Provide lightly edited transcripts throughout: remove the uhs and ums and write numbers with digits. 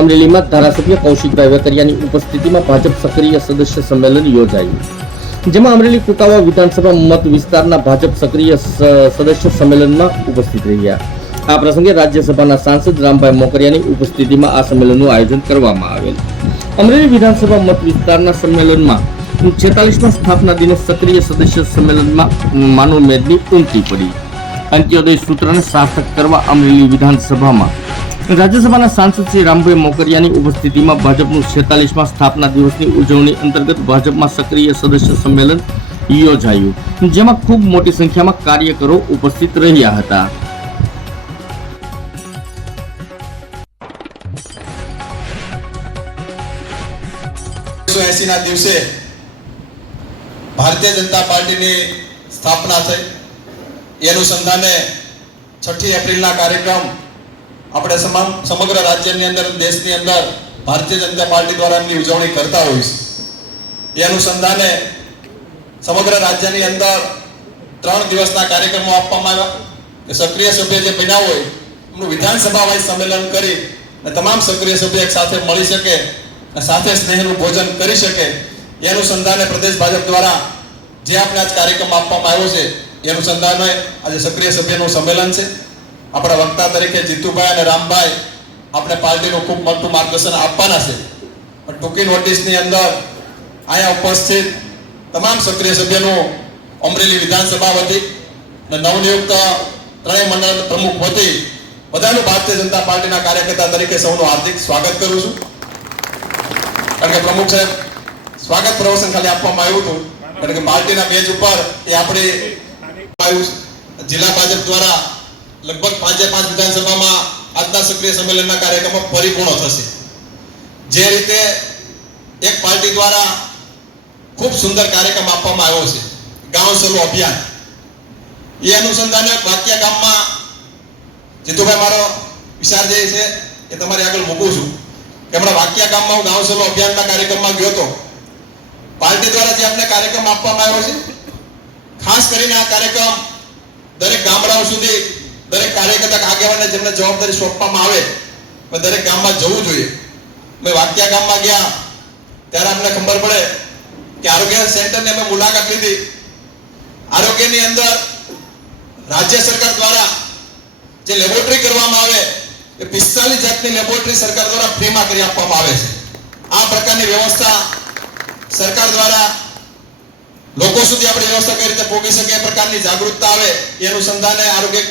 અમરેલીમાં ધારાસભ્ય કૌશિકભાઈ વેકરિયાની ઉપસ્થિતિમાં ભાજપ સક્રિય સદસ્ય સંમેલન યોજાયું, જેમાં અમરેલી કુકાવા વિધાનસભા મત વિસ્તારના ભાજપ સક્રિય સદસ્ય સંમેલનમાં ઉપસ્થિત રહ્યા. આ પ્રસંગે રાજ્યસભાના સાંસદ રામભાઈ મોકરિયાની ઉપસ્થિતિમાં આ સંમેલનનું આયોજન કરવામાં આવેલ. અમરેલી વિધાનસભા મત વિસ્તારના સંમેલનમાં 46મા સ્થાપના દિને સક્રિય સદસ્ય સંમેલનમાં માનવ મેદની ઉમટી પડી. અંત્યોદય સૂત્રને સાર્થક કરવા અમરેલી વિધાનસભામાં રાજ્યસભાના સાંસદ શ્રી રામભાઈ મોકરિયાની ઉપસ્થિતિમાં ભાજપનું 46મા સ્થાપના દિવસની ઉજવણી અંતર્ગત ભાજપમાં સક્રિય સદસ્ય સંમેલન યોજાયું, જેમાં ખૂબ મોટી સંખ્યામાં કાર્યકરો ઉપસ્થિત રહ્યા હતા. ના દિવસે ભારતીય જનતા પાર્ટીની સ્થાપના થઈ. એ અનુસંધાને 6 એપ્રિલના કાર્યક્રમ આપણે સમગ્ર રાજ્યની અંદર દેશની અંદર ભારતીય જનતા પાર્ટી દ્વારા એમની ઉજવણી કરતા હોઈએ છીએ. એ અનુસંધાને સમગ્ર રાજ્યની અંદર 3 દિવસના કાર્યક્રમો આપવામાં આવ્યા કે સક્રિય સભ્ય જે બન્યા હોય એમનું વિધાનસભા વાઇઝ સંમેલન કરી અને તમામ સક્રિય સભ્ય એક સાથે મળી શકે અને સાથે સ્નેહનું ભોજન કરી શકે. એ અનુસંધાને પ્રદેશ ભાજપ દ્વારા જે આપણે આજ કાર્યક્રમ આપવામાં આવ્યો છે એ અનુસંધાને આજે સક્રિય સભ્યનું સંમેલન છે. આપણા વક્તા તરીકે જીતુભાઈ અને રામભાઈ આપણે પાર્ટીનું ખૂબ મોટું માર્ગદર્શન આપવાના છે. પણ ટૂંકી નોટિસની અંદર અહીંયા ઉપસ્થિત તમામ સક્રિય સભ્યનું અમરેલી વિધાનસભા વતી અને નવનિયુક્ત ત્રણેય મંડળ પ્રમુખ વતી બધાનું ભારતીય જનતા પાર્ટીના કાર્યકર્તા તરીકે સૌનું હાર્દિક સ્વાગત કરું છું. કારણ કે પ્રમુખ સાહેબ સ્વાગત પ્રવચન ખાલી આપવામાં આવ્યું હતું, કારણ કે પાર્ટીના પેજ ઉપર એ આપણે જિલ્લા ભાજપ દ્વારા લગભગ 5 વિધાનસભામાં આજના સક્રિય સંમેલનના કાર્યક્રમો પરિપૂર્ણ થશે. જે રીતે એક પાર્ટી દ્વારા ખૂબ સુંદર કાર્યક્રમ આપવામાં આવ્યો છે ગાંવ સલો અભિયાન, એ અનુસંધાને વાક્યા ગામમાં જીતુભાઈ મારો વિચાર જે છે એ તમારી આગળ મૂકું છું કે હમણાં વાક્યા ગામમાં હું ગાંવ સલો અભિયાનના કાર્યક્રમમાં ગયો હતો. પાર્ટી દ્વારા જે આપણે કાર્યક્રમ આપવામાં આવ્યો છે, ખાસ કરીને આ કાર્યક્રમ દરેક ગામડાઓ સુધી દરેક કાર્યકર્તા આગેવાનને જેમને જવાબદારી સોંપવામાં આવે દરેક ગામમાં જવું જોઈએ. મેં વાક્યા ગામમાં ગયા ત્યારે અમને ખબર પડે કે આરોગ્ય સેન્ટરની અમે મુલાકાત લીધી. આરોગ્યની અંદર રાજ્ય સરકાર દ્વારા જે લેબોરેટરી કરવામાં આવે એ 45 જાતની લેબોરેટરી સરકાર દ્વારા ફ્રીમાં કરી આપવામાં આવે છે. આ પ્રકારની વ્યવસ્થા સરકાર દ્વારા લોકો સુધી આપણી વ્યવસ્થા કઈ રીતે પહોંચી શકે એ પ્રકારની જાગૃતતા આવે એ અનુસંધાને આરોગ્ય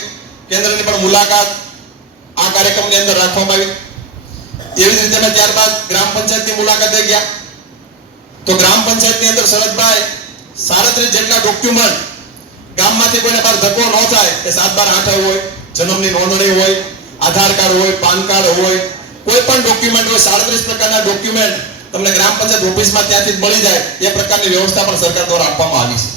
કેન્દ્રની પણ મુલાકાત આ કાર્યક્રમની અંદર રાખવામાં આવી. એવી જ રીતે અમે ત્યારબાદ ગ્રામ પંચાયતની મુલાકાતે ગયા તો ગ્રામ પંચાયતની અંદર સરજભાઈ 37 જેટલા ડોક્યુમેન્ટ ગામમાંથી કોઈને બહાર ધક્કો ન થાય કે 7/12 હોય, જન્મની નોંધણી હોય, આધાર કાર્ડ હોય, પાન કાર્ડ હોય, કોઈ પણ ડોક્યુમેન્ટ હોય, 37 પ્રકારના ડોક્યુમેન્ટ તમને ગ્રામ પંચાયત ઓફિસમાં ત્યાંથી મળી જાય એ પ્રકારની વ્યવસ્થા પણ સરકાર દ્વારા આપવામાં આવી છે.